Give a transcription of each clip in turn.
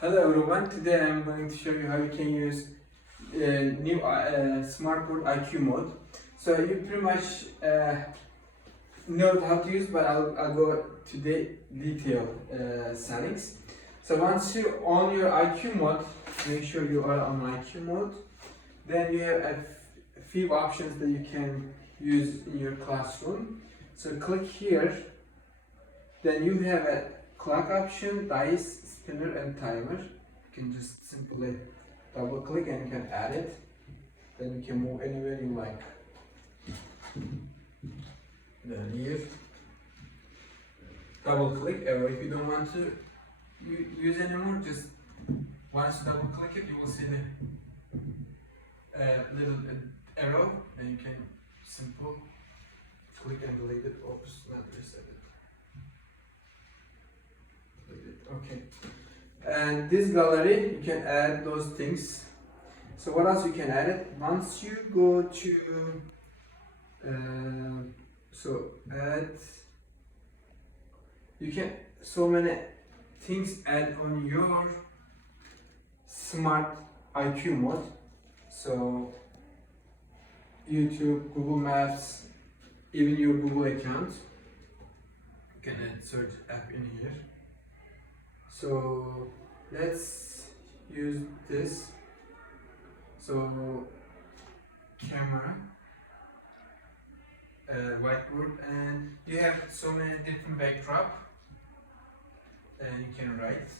Hello everyone, today I am going to show you how you can use new smartboard IQ mode. So you pretty much know how to use, but I'll go to the detailed settings. So once you're on your IQ mode, make sure you are on IQ mode. Then you have a few options that you can use in your classroom. So click here. Then you have a clock option, dice, spinner and timer. You can just simply double click and you can add it. Then you can move anywhere you like. Then here, double click, or if you don't want to use anymore, just once you double click it, you will see the little arrow, and you can simple click and delete it. Oops, not reset it. Okay, and this gallery you can add those things. So what else you can add it? Once you go to add, you can so many things add on your smart IQ mode. So YouTube, Google Maps, even your Google account. You can add search app in here. So let's use this. So camera, whiteboard, and you have so many different backdrop, and you can write.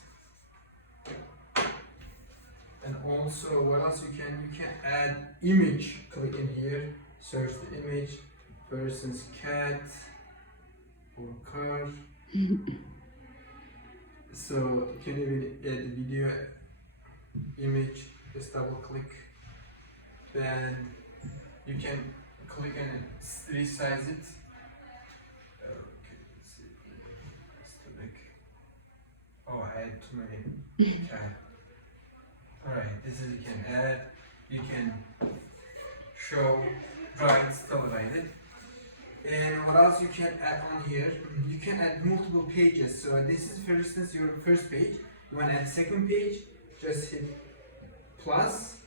And also, what else you can add image. Click in here, search the image, person's cat or car. So you can even add video image, just double click. Then you can click and resize it. Okay, let's see. Oh, I had too many. Okay. Alright, this is you can add, you can show, draw it, still write it. And what else you can add on here? You can add multiple pages. So this is, for instance, your first page. You want to add second page, just hit plus.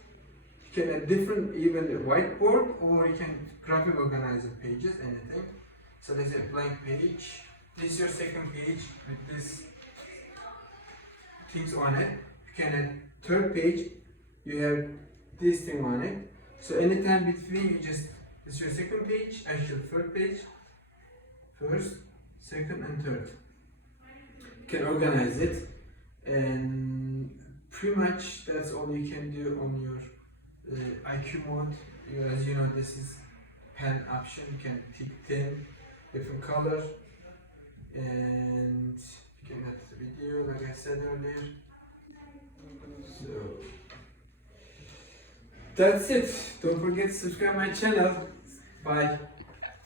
You can add different, even the whiteboard, or you can graphic organizer pages, anything. So there's a blank page. This is your second page with this things on it. You can add third page. You have this thing on it. So anytime between, you just, this is your second page, actually third page, first, second and third. You can organize it, and pretty much that's all you can do on your IQ mode. As you know, this is pen option. You can tick 10 different colors, and you can add the video like I said earlier. So that's it. Don't forget to subscribe my channel. Bye.